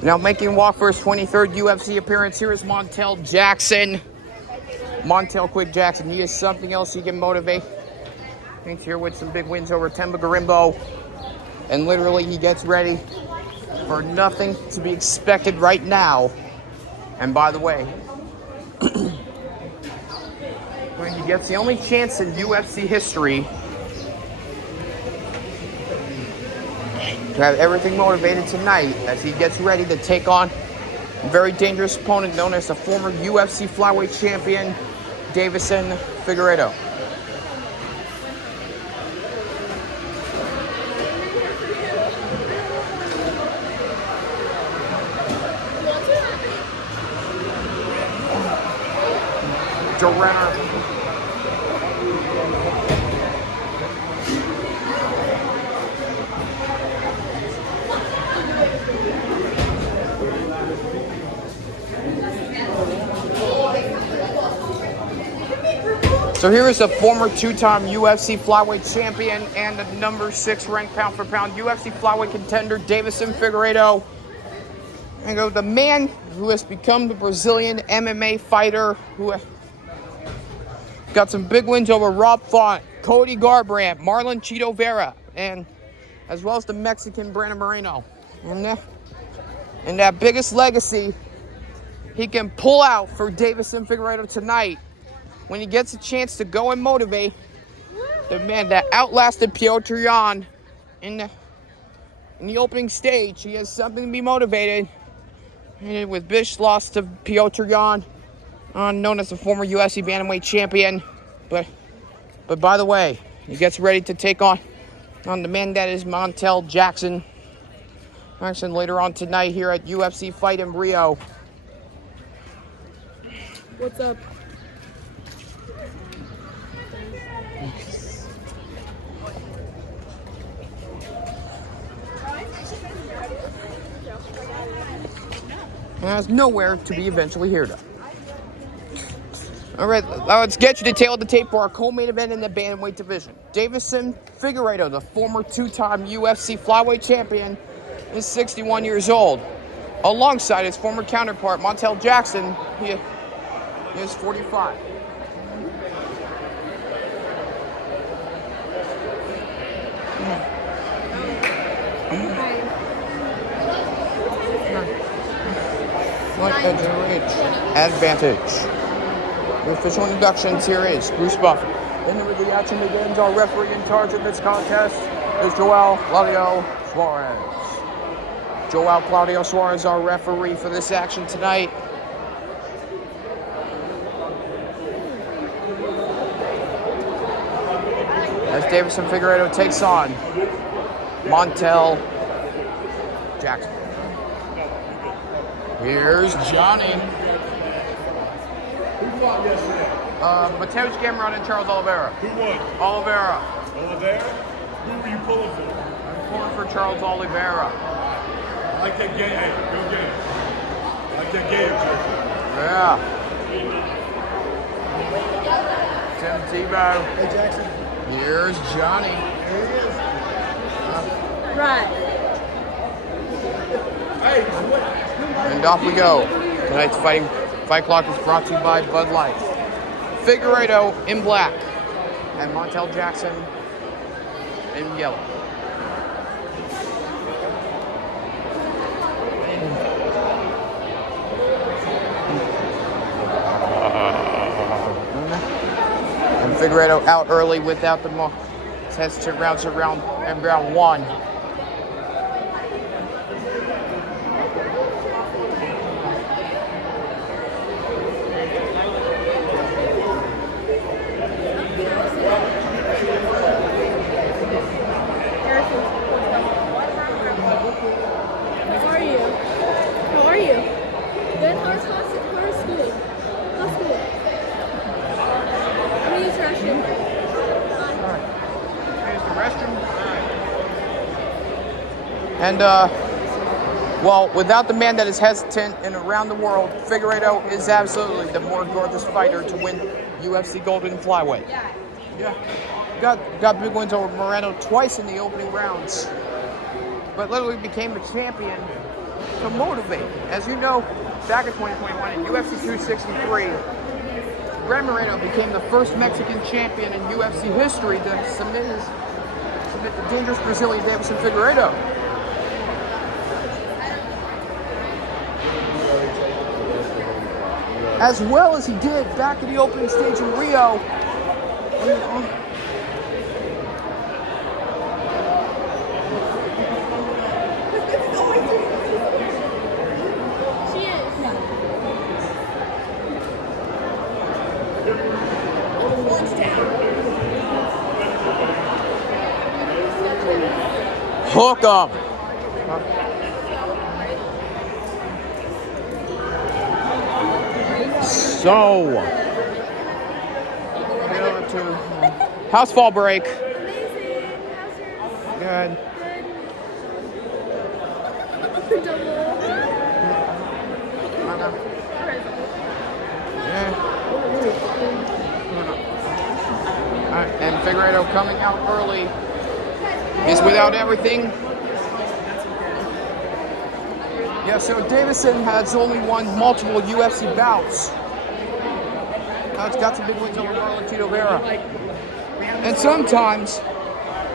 Now making walk for his 23rd UFC appearance, here is Montel Jackson. Montel Quick Jackson, he is something else. He can motivate. He's here with some big wins over Temba Garimbo. And literally he gets ready for nothing to be expected right now. And by the way, when he gets the only chance in UFC history to have everything motivated tonight as he gets ready to take on a very dangerous opponent known as the former UFC flyweight champion, Deiveson Figueiredo. So here is a former two-time UFC flyweight champion and the number 6 ranked pound-for-pound UFC flyweight contender, Deiveson Figueiredo. And go the man who has become the Brazilian MMA fighter who got some big wins over Rob Font, Cody Garbrandt, Marlon Chito Vera, and as well as the Mexican Brandon Moreno. And that biggest legacy he can pull out for Deiveson Figueiredo tonight when he gets a chance to go and motivate the man that outlasted Piotr Jan in the opening stage. He has something to be motivated. And with Bish lost to Piotr Jan, known as the former UFC bantamweight champion. But by the way, he gets ready to take on the man that is Montel Jackson. Action later on tonight here at UFC Fight in Rio. What's up? And has nowhere to be eventually heard of. All right, now let's get you the tail of the tape for our co-main event in the bantamweight division. Deiveson Figueiredo, the former two-time UFC flyweight champion, is 61 years old. Alongside his former counterpart, Montel Jackson, he is 45. Advantage. The official introductions here is Bruce Buffer. Then the action begins. Our referee in charge of this contest is Joel Claudio Suarez. Joel Claudio Suarez, our referee for this action tonight. As Deiveson Figueiredo takes on Montel Jackson. Here's Johnny. Who won yesterday? Mateusz Gamrot and Charles Oliveira. Who won? Oliveira. Oliveira? Who were you pulling for? I'm pulling for Charles Oliveira. I like that game. Hey, go game. I like that game, jersey. Yeah. Tim Tebow. Hey, Jackson. Here's Johnny. There he is. Right. Hey, what? And off we go. Tonight's fight clock is brought to you by Bud Light. Figueiredo in black and Montel Jackson in yellow. And Figueiredo out early without the hesitant rounds around and round one. And, well, without the man that is hesitant and around the world, Figueiredo is absolutely the more gorgeous fighter to win UFC Golden Flyweight. Yeah. Got big wins over Moreno twice in the opening rounds, but literally became the champion to motivate. As you know, back in 2021 in UFC 263, Figueiredo became the first Mexican champion in UFC history to submit the dangerous Brazilian Deiveson Figueiredo. As well as he did back in the opening stage in Rio. Hook up. So, house fall break. Amazing. Good. And Figueiredo coming out early. He's without everything. Yeah, so Deiveson has only won multiple UFC bouts. Now it's got some big wins over Tito Vera. And sometimes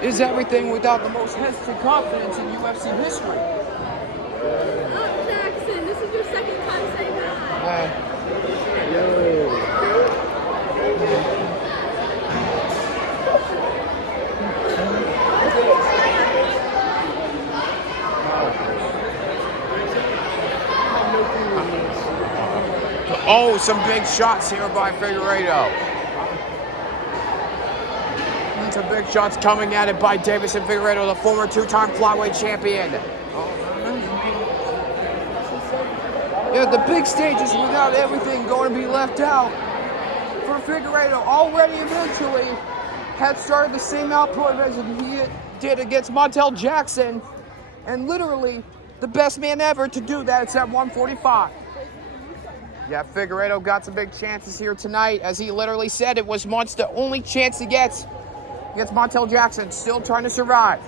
is everything without the most hesitant confidence in UFC history. Oh, Jackson, this is your second time saying that. Oh, some big shots here by Figueiredo. And some big shots coming at it by Deiveson Figueiredo, the former two-time flyweight champion. Yeah, the big stage is without everything going to be left out for Figueiredo. Already eventually had started the same output as he did against Montel Jackson. And literally the best man ever to do that. It's at 145. Yeah, Figueiredo got some big chances here tonight. As he literally said, it was once the only chance he gets against Montel Jackson. Still trying to survive.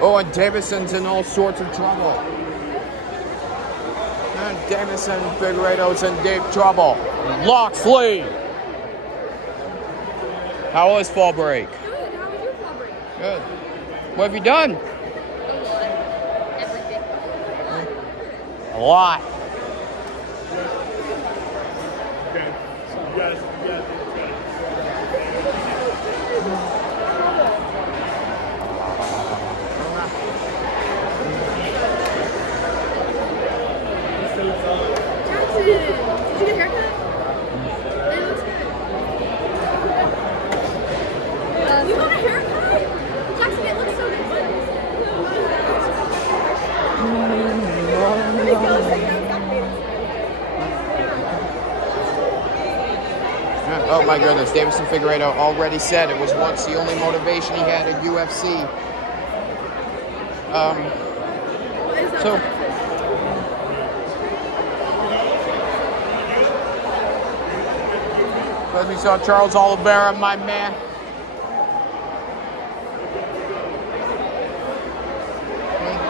Oh, and Deiveson's in all sorts of trouble. And Deiveson, Figueiredo's in deep trouble. Lock flee. How was fall break? Good. How was your fall break? Good. What have you done? A lot. Okay. So you guys. Jackson, did you get a haircut? It looks good. You got a haircut? Jackson, it looks so good. Oh my goodness, Deiveson Figueiredo already said it was once the only motivation he had in UFC. As we saw Charles Oliveira, my man.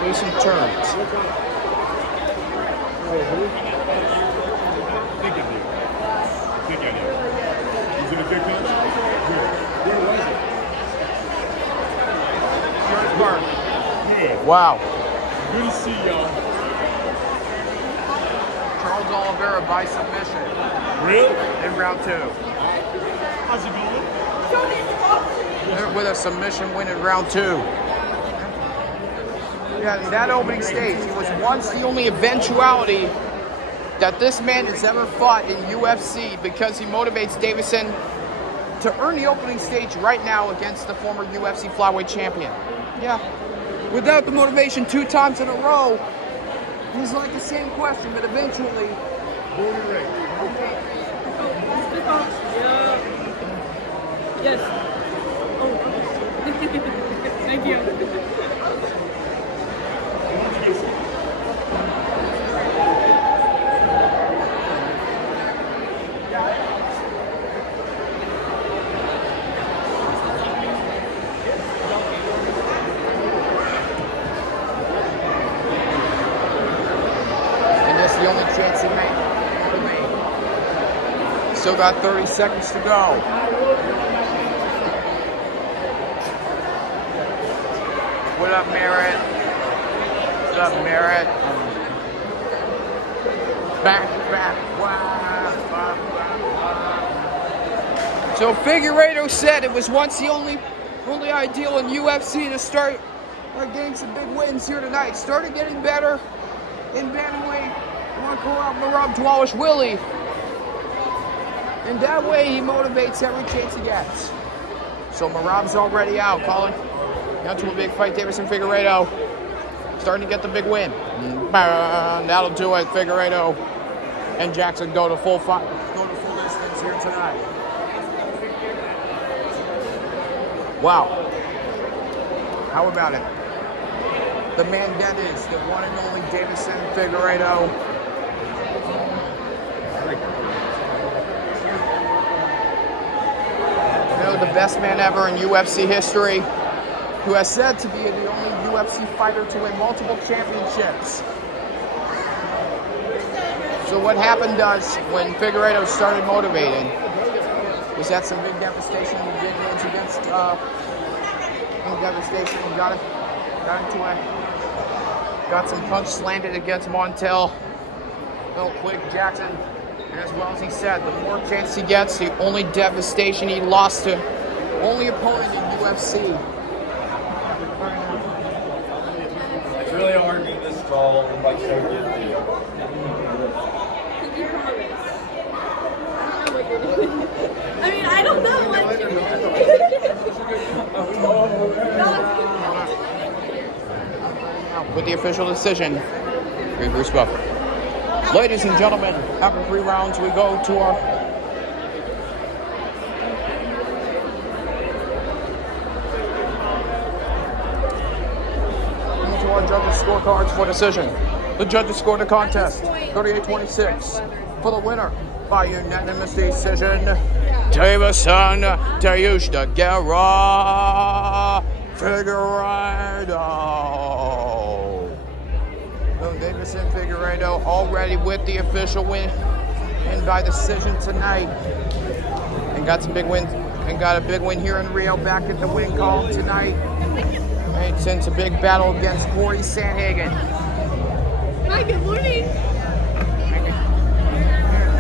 Do some turns. Think I did. He's in a good coach? Where was it? George Park. Hey, Wow. good to see y'all. Charles Oliveira by submission Really? in round 2. How's it going? With a submission win in round 2. Yeah, in that opening stage, he was once the only eventuality that this man has ever fought in UFC because he motivates Deiveson to earn the opening stage right now against the former UFC flyweight champion. Yeah. Without the motivation 2 times in a row, he's like the same question, but eventually. Born and raised. Yes. Oh. Thank you. chance he may motivate. Still got 30 seconds to go. What up, Merritt? What up, Merritt? Back. So Figueiredo said it was once the only ideal in UFC to start getting some big wins here tonight. Started getting better in bantamweight. Want to call out Merab Dwalish Willie. And that way he motivates every chance he gets. So Merab's already out, calling. Now to a big fight, Deiveson Figueiredo. Starting to get the big win. That'll do it. Figueiredo and Jackson go to full distance here tonight. Wow. How about it? The man that is, the one and only Deiveson Figueiredo. You know, the best man ever in UFC history, who has said to be the only UFC fighter to win multiple championships. So what happened when Figueiredo started motivating was that some big devastation in the big wins against devastation. Got into it. Got some punch landed against Montel. Real quick, Jackson. And as well as he said, the more chance he gets, the only devastation he lost to only opponent in UFC. It's really hard being this tall and like so good. I mean, I don't know what you're doing. With the official decision, Bruce Buffer. Ladies and gentlemen, after 3 rounds, we go to our judges' scorecards for decision. The judges scored the contest 38-26 for the winner by unanimous decision. Deiveson Figueiredo. Deiveson Figueiredo already with the official win and by decision tonight, and got some big wins and got a big win here in Rio back at the win column tonight. And since a big battle against Corey Sandhagen. Hi, good morning.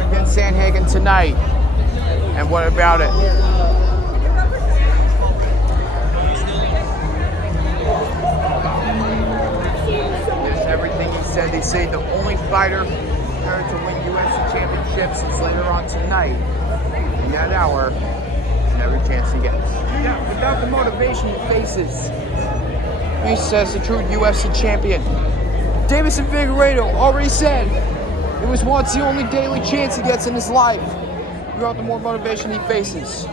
Against Sandhagen tonight. And what about it? Everything he said. They say the only fighter to win UFC championships is later on tonight. In that hour, and every chance he gets. Without the motivation he faces, he says the true UFC champion. Deiveson Figueiredo already said it was once the only daily chance he gets in his life. Throughout the more motivation he faces.